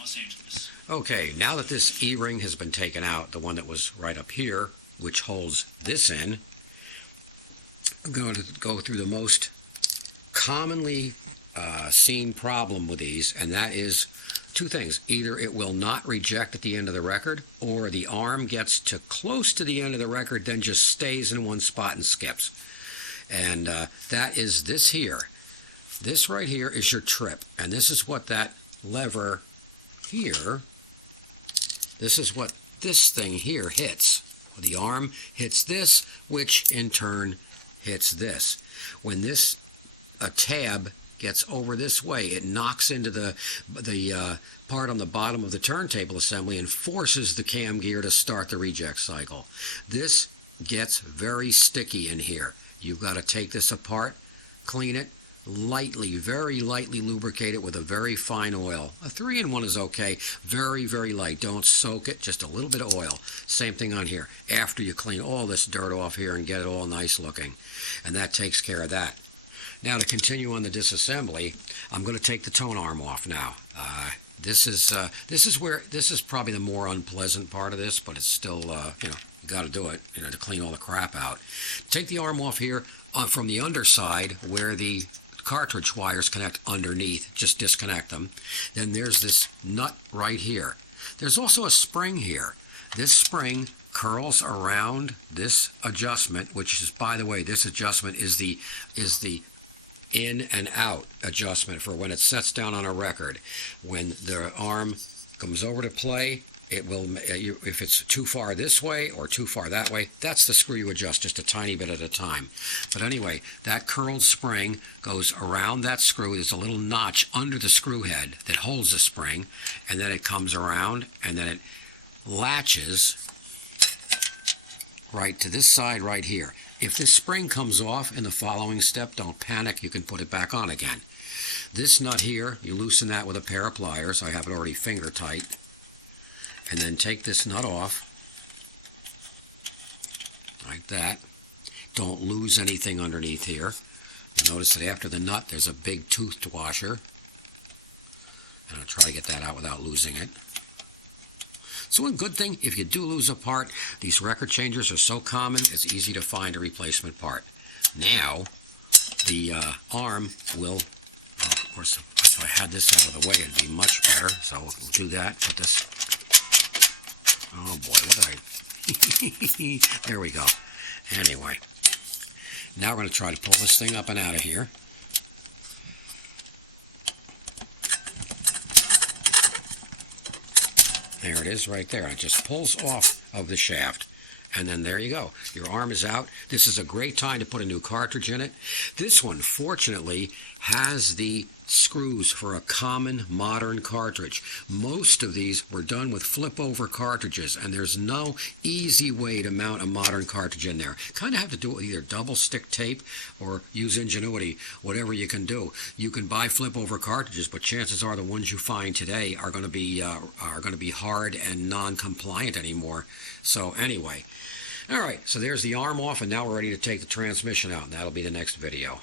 Los Angeles. Okay, now that this E-ring has been taken out, the one that was right up here, which holds this in, I'm going to go through the most commonly seen problem with these, and that is two things. Either it will not reject at the end of the record, or the arm gets to close to the end of the record, then just stays in one spot and skips. And that is this here. This right here is your trip, and this is what that lever here, this is what this thing here hits. The arm hits this, which in turn hits this. When this tab gets over this way, it knocks into the part on the bottom of the turntable assembly and forces the cam gear to start the reject cycle. This gets very sticky in here. You've got to take this apart, clean it, lightly, very lightly lubricate it with a very fine oil. A 3-in-1 is okay, very, very light. Don't soak it, just a little bit of oil. Same thing on here. After you clean all this dirt off here and get it all nice looking. And that takes care of that. Now to continue on the disassembly, I'm going to take the tone arm off now. This is probably the more unpleasant part of this, but it's still, you got to do it, to clean all the crap out. Take the arm off here from the underside where the cartridge wires connect underneath. Just disconnect them. Then there's this nut right here. There's also a spring here. This spring curls around this adjustment, which is, by the way, this adjustment is the in and out adjustment for when it sets down on a record. When the arm comes over to play, it will, if it's too far this way or too far that way, that's the screw you adjust, just a tiny bit at a time. But anyway, that curled spring goes around that screw. There's a little notch under the screw head that holds the spring, and then it comes around, and then it latches right to this side right here. If this spring comes off in the following step, don't panic, you can put it back on again. This nut here, you loosen that with a pair of pliers. I have it already finger tight. And then take this nut off, like that. Don't lose anything underneath here. You notice that after the nut, there's a big toothed washer. And I'll try to get that out without losing it. So one good thing, if you do lose a part, these record changers are so common, it's easy to find a replacement part. Now, the arm will, of course, if I had this out of the way, it'd be much better. So we'll do that, put this. Oh boy, what did I... There we go. Anyway, now we're going to try to pull this thing up and out of here. There it is right there. It just pulls off of the shaft. And then there you go. Your arm is out. This is a great time to put a new cartridge in it. This one, fortunately, has the screws for a common modern cartridge. Most of these were done with flip-over cartridges, and there's no easy way to mount a modern cartridge in there. Kind of have to do it with either double-stick tape or use ingenuity, whatever you can do. You can buy flip-over cartridges, but chances are the ones you find today are going to be hard and non-compliant anymore. So anyway, all right, so there's the arm off, and now we're ready to take the transmission out, and that'll be the next video.